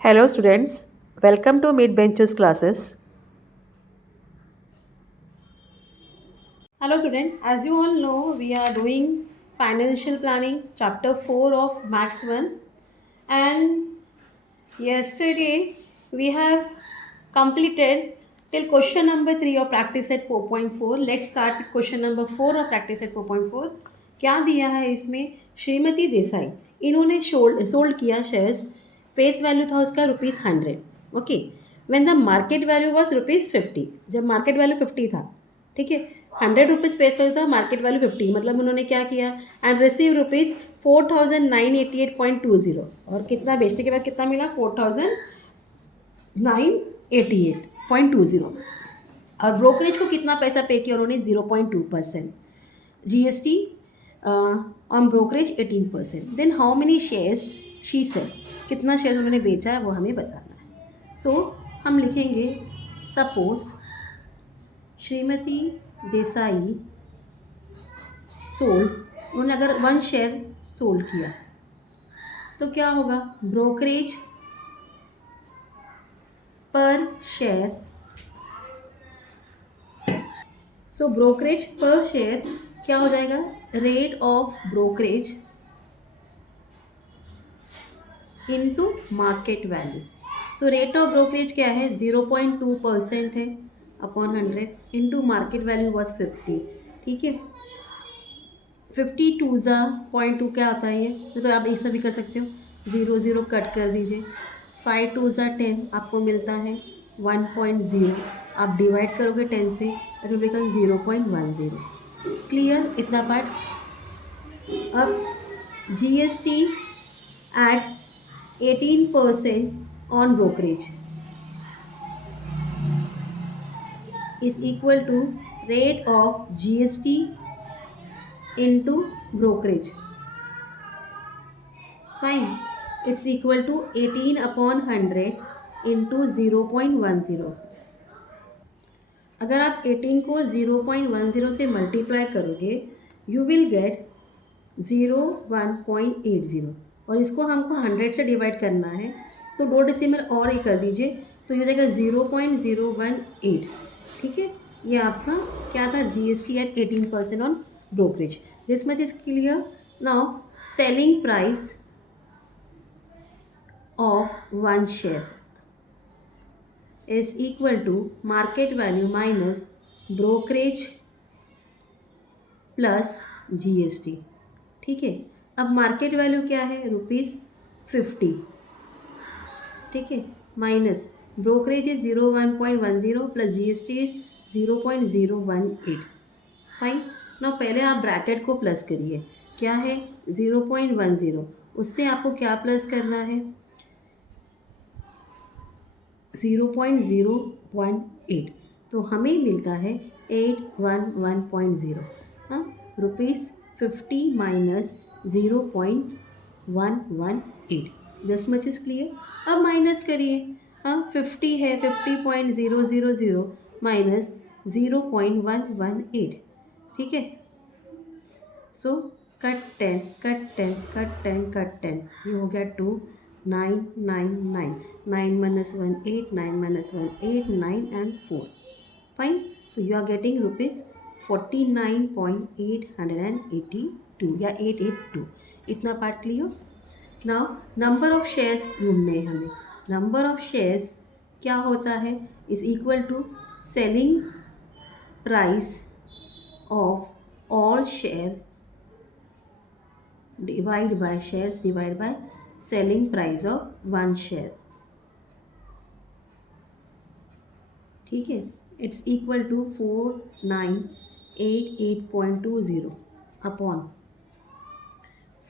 Hello students, welcome to Mid Benches classes. Hello student, as you all know, we are doing financial planning chapter 4 of Max 1, and yesterday we have completed till question number 3 of practice set 4.4. Let's start with question number 4 of practice set 4.4. क्या दिया है इसमें? श्रीमती देसाई, इन्होंने sold किया shares, face value था उसका ₹100. Okay, when the market value was ₹50, जब market value 50 था, ठीक है, ₹100 फेस वैल्यू था, मार्केट वैल्यू 50, मतलब उन्होंने क्या किया, एंड रिसीव ₹4988.20, और कितना बेचने के बाद कितना मिला, 4988.20, और ब्रोकरेज को कितना पैसा पे किया उन्होंने, 0.2%, GST on brokerage 18%. Then how many shares she sell, कितना शेयर उन्होंने बेचा है वो हमें बताना है. सो हम लिखेंगे सपोज श्रीमती देसाई सोल्ड, उन्होंने अगर 1 शेयर सोल्ड किया तो क्या होगा, ब्रोकरेज पर शेयर, सो ब्रोकरेज पर शेयर क्या हो जाएगा, rate of brokerage into market value. So rate of brokerage क्या है, 0.2% है upon 100 into market value was 50. ठीक है, 52 ज़ा 0.2 क्या होता है ये, तो आप ऐसा भी कर सकते हो, 0 कट कर दीजिए, 5 2 ज़ा 10 आपको मिलता है 1.0, आप डिवाइड करोगे 10 से, इट विल बिकम 0.10. क्लियर इतना पार्ट. अब GST at 18% on brokerage is equal to rate of GST into brokerage. Fine, it's equal to 18 upon 100 into 0.10. अगर आप 18 को 0.10 से मल्टीप्लाई करोगे यू विल गेट 01.80, और इसको हमको 100 से डिवाइड करना है तो 2 डेसिमल और ही कर दीजिए, तो ये हो जाएगा 0.018. ठीक है, ये आपका क्या था, GST at 18% on brokerage. This much is clear. Now selling price of 1 share is equal to market value minus brokerage plus GST. ठीक है, अब मार्केट वैल्यू क्या है, ₹50. ठीक है, minus brokerage is 01.10 plus GST is 0.018. Fine. ना पहले आप ब्रैकेट को प्लस करिए, क्या है 0.10, उससे आपको क्या प्लस करना है, 0.018, तो हमें मिलता है 811.0. हाँ, ₹50 minus 0.118, this much is clear. अब माइनस करिए, हाँ 50 है, 50.000 माइनस 0.118. ठीक है, so cut 10 cut 10 cut 10 cut 10, ये हो गया 2 9 9 9 9 minus 1 8 9 minus 1 8 9 and 4. Fine, so you are getting ₹49.882 या 882. इतना part clear. Now number of shares ढूंढने हैं हमें. नंबर ऑफ शेयर्स क्या होता है, is equal to selling price of all share divide by shares divide by selling price of 1 share. ठीक है, इट्स इक्वल टू 4988.20 अपॉन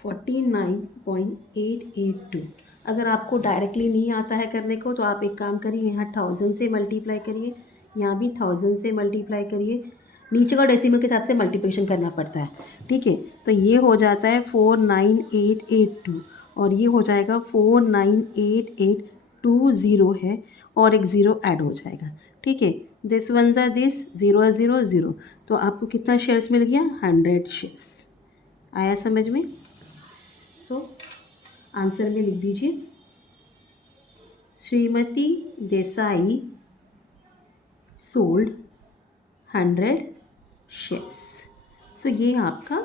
49.882. अगर आपको डायरेक्टली नहीं आता है करने को तो आप एक काम करिए, यहाँ 1000 से मल्टीप्लाई करिए, यहाँ भी 1000 से मल्टीप्लाई करिए, नीचे का डेसिमल के हिसाब से मल्टीप्लिकेशन करना पड़ता है. ठीक है, तो ये हो जाता है 49882, और ये हो जाएगा 498820 है, और एक ज़ीरो ऐड हो जाएगा. ठीक है, दिस वन ज़ा दिस, 0 0 0, तो आपको कितना शेयर्स मिल गया, 100 शेयर्स. आया समझ में. सो आंसर में लिख दीजिए श्रीमती देसाई सोल्ड 100 शेयर्स। सो ये आपका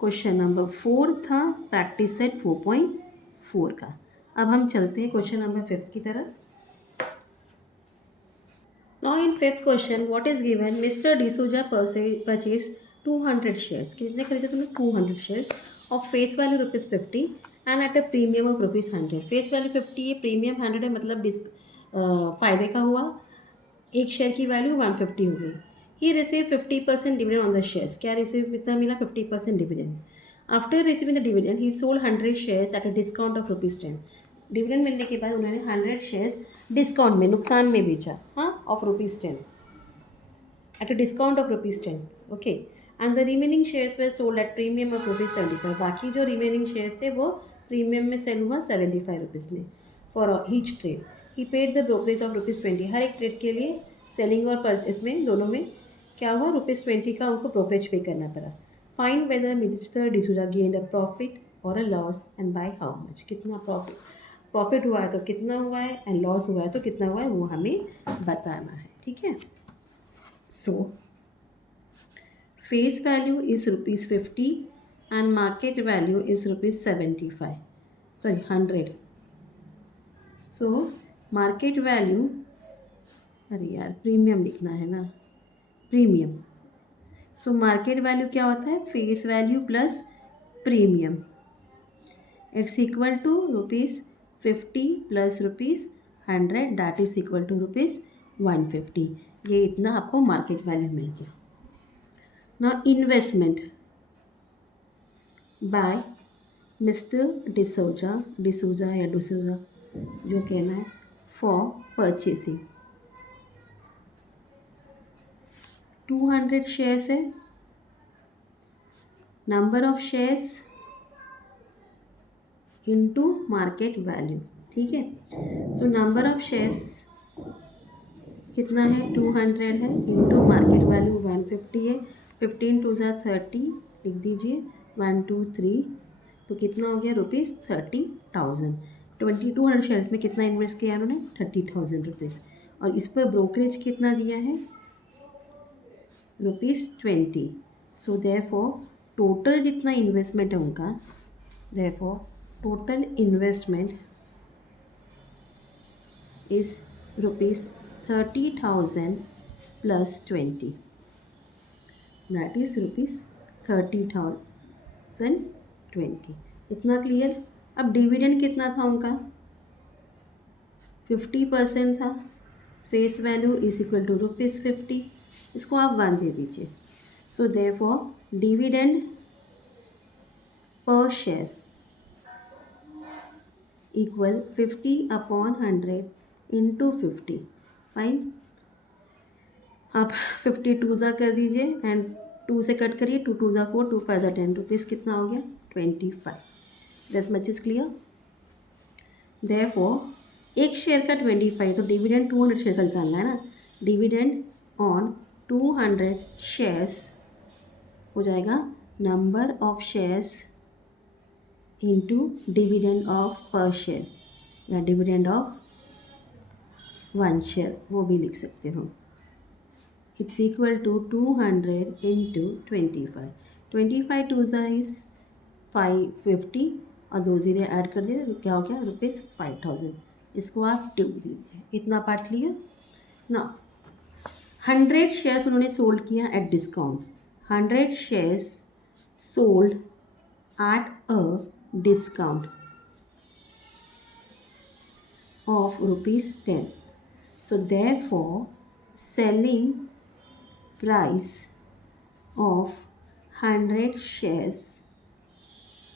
क्वेश्चन नंबर 4 था प्रैक्टिस सेट 4.4 का। अब हम चलते हैं क्वेश्चन नंबर 5 की तरफ। Now in fifth question, what is given? Mr. D'Souza purchased 200 shares. कितने खरीदे तुमने? 200 shares of face value ₹50 and at a premium of ₹100. Face value 50 है, premium 100 है, मतलब फायदे का हुआ। एक शेयर की वैल्यू 150 हो गई। He receive 50% dividend on the shares. क्या रिसीव कितना मिला? 50% dividend. After receiving the dividend he sold 100 shares at a discount of ₹10। Dividend मिलने के बाद उन्होंने 100 शेयर्स डिस्काउंट में, नुकसान में बेचा, हाँ, of ₹10 eight a discount of ₹10। Okay, and the remaining shares way sold at premium of ₹75। बाकी जो रिमेनिंग शेयर्स थे वो प्रीमियम में सेल हुआ ₹75 में for each trade. He paid the brokerage of ₹20। हर एक ट्रेड के लिए सेलिंग और परचेज में दोनों में क्या हुआ? ₹20 का उनको ब्रोकरेज पे करना पड़ा। Find whether mister D'Souza gained a profit और a loss and by how much. कितना प्रॉफिट हुआ है तो कितना हुआ है, एंड लॉस हुआ है तो कितना हुआ है, वो हमें बताना है। ठीक है। सो face value is ₹50 and market value is ₹75, sorry 100. So market value, अरे यार प्रीमियम लिखना है ना, प्रीमियम। सो मार्केट वैल्यू क्या होता है? Face value plus premium. It's equal to ₹50 plus ₹100, that is equal to ₹150। ये इतना आपको मार्केट वैल्यू मिल गया। ना इन्वेस्टमेंट बाय मिस्टर डिसूजा या डिसूजा जो कहना है, फॉर परचेसिंग 200 शेयर्स है। Number of shares into market value. ठीक है। सो नंबर ऑफ शेयर्स कितना है? 200 है, इनटू मार्केट वैल्यू 150 है। 15 2 30 लिख दीजिए, 1 2 3, तो कितना हो गया? ₹30,000। 200 शेयर्स में कितना इन्वेस्ट किया उन्होंने? ₹30,000। और इस पर ब्रोकरेज कितना दिया है? ₹20। सो देयरफॉर टोटल जितना इन्वेस्टमेंट है उनका, therefore total investment is ₹30,000 plus 20, that is ₹30,020। इतना क्लियर। अब डिविडेंड कितना था उनका? 50% था। Face value is equal to ₹50, इसको आप 1 दे दीजिए। So therefore dividend per share equal 50/100 into 50। Fine. आप 52 कर दीजिए एंड 2 से कट करिए, 2 2 4, 2 5 10, ₹10 कितना हो गया? 25। This much is clear. Therefore एक शेयर का 25, तो डिविडेंड 200 शेयर का निकालना है ना। डिविडेंड ऑन 200 शेयर्स हो जाएगा number of shares into dividend of per share, या डिविडेंड ऑफ 1 शेयर, वो भी लिख सकते हो। It's equal to 200 into 25। 25 2 is 550 और 2 ज़ीरो ऐड कर दिए तो क्या हो गया? ₹5,000। इसको आप टिक दीजिए। इतना पार्ट क्लियर ना। 100 शेयर्स उन्होंने सोल्ड किया at discount. 100 shares sold at a discount of ₹10. So therefore selling price of 100 shares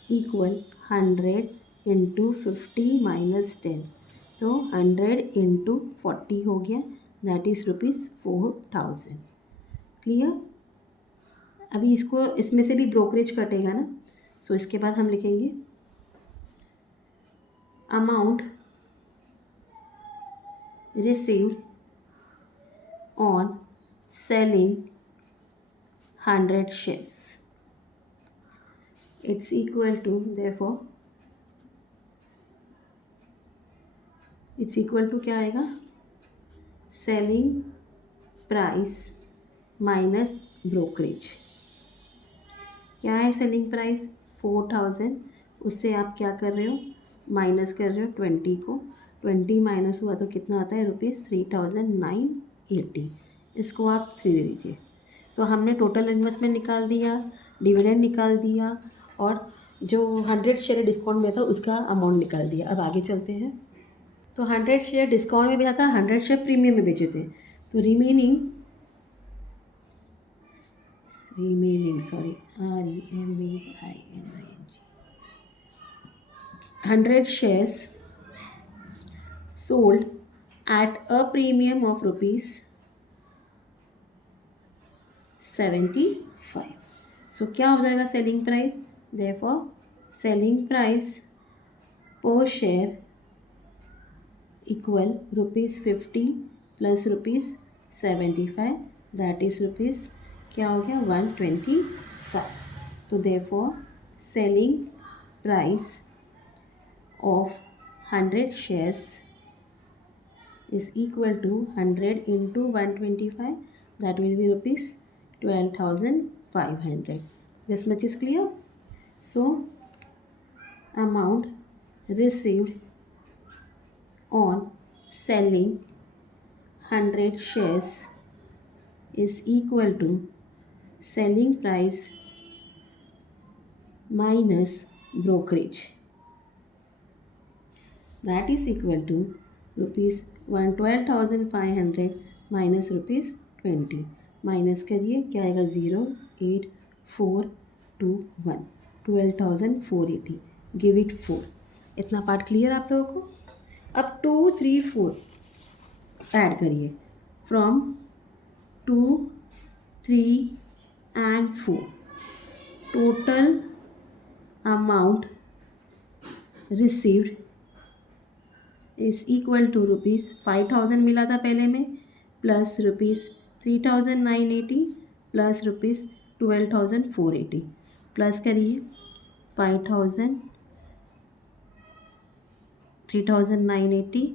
equal 100 into 50 minus 10, तो 100 into 40 हो गया, दैट इज़ ₹4,000। क्लियर। अभी इसको, इसमें से भी ब्रोकरेज कटेगा ना। सो इसके बाद हम लिखेंगे amount received on selling 100 shares. It's equal to, therefore it's equal to क्या आएगा, सेलिंग प्राइस माइनस ब्रोकरेज। क्या है सेलिंग प्राइस 4000, उससे आप क्या कर रहे हो, माइनस कर रहे हो 20 को, 20 माइनस हुआ तो कितना आता है ₹3980। इसको आप 3 दे दीजिए। तो हमने टोटल इन्वेस्टमेंट निकाल दिया, डिविडेंड निकाल दिया, और जो 100 शेयर डिस्काउंट में था उसका अमाउंट निकाल दिया। अब आगे चलते हैं। तो 100 शेयर डिस्काउंट में बेचा था, 100 शेयर प्रीमियम में बेचे थे। तो remaining sorry REMAINING 100 shares sold at a premium of ₹75। So क्या हो जाएगा selling price, therefore selling price per share equal ₹50 plus ₹75, that is rupees क्या हो गया 125। तो therefore selling price of 100 shares is equal to 100 into 125, that will be ₹12,500. This much is clear. So amount received on selling 100 shares is equal to selling price minus brokerage, that is equal to ₹12,500 minus ₹20। Minus करिए, क्या आएगा 08421, 12,480, give it 4। इतना part clear आप लोगों को। अब 2, 3, 4 add करिए, from 2, 3 and 4 total amount received is equal to ₹5,000 मिला था पहले में, प्लस ₹3,980 प्लस ₹12,480, प्लस करिए 5,000, 3,980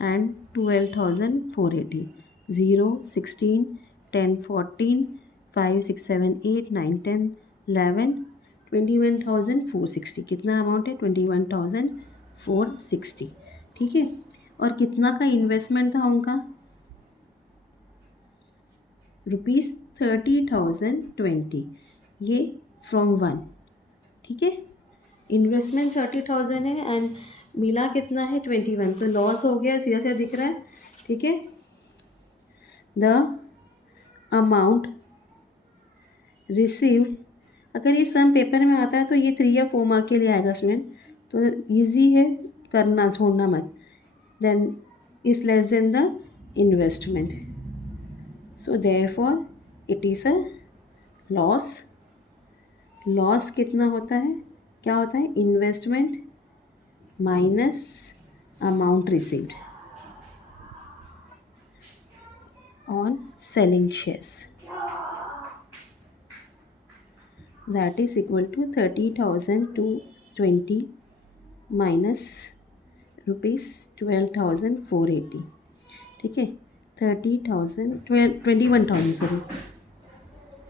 एंड 12,480, 0, 16, 10, 14, 5, 6, 7, 8, 9, 10, 11, 21,460। कितना अमाउंट है 21,460, ठीक है। और कितना का इन्वेस्टमेंट था उनका, ₹30,020, ये फ्रॉम 1, ठीक है। इन्वेस्टमेंट 30,000 है एंड मिला कितना है 21, तो लॉस हो गया, सीधा सीधा दिख रहा है, ठीक है। द अमाउंट रिसीव्ड, अगर ये सम पेपर में आता है तो ये 3 या 4 मार्क के लिए आएगा स्टूडेंट, तो ईजी है करना, छोड़ना मत। Then is less than the investment, so therefore it is a loss. Loss कितना होता है, क्या होता है, investment minus amount received on selling shares, that is equal to 30,220 minus ₹12,480, ठीक है। 21,000 सॉरी,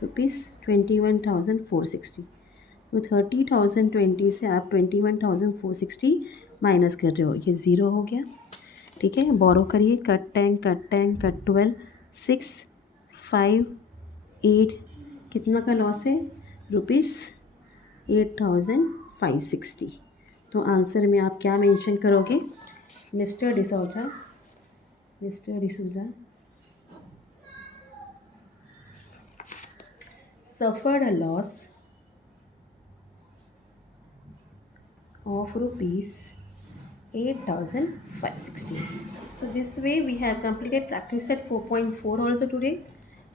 ₹21,460। तो 30,020 से आप 21,460 माइनस कर रहे हो, ये 0 हो गया, ठीक है। बोरो करिए, कट 10, कट 10, कट 12, 6, 5, 8, कितना का लॉस है ₹8,560। तो आंसर में आप क्या मेंशन करोगे, mister D'Souza suffered a loss of ₹8,560. So this way we have completed practice set 4.4 also today.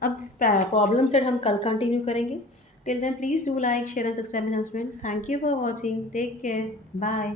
अब प्रॉब्लम सेट हम कल कंटिन्यू करेंगे। Till then, please do like, share and subscribe my channel. Thank you for watching. Take care. Bye.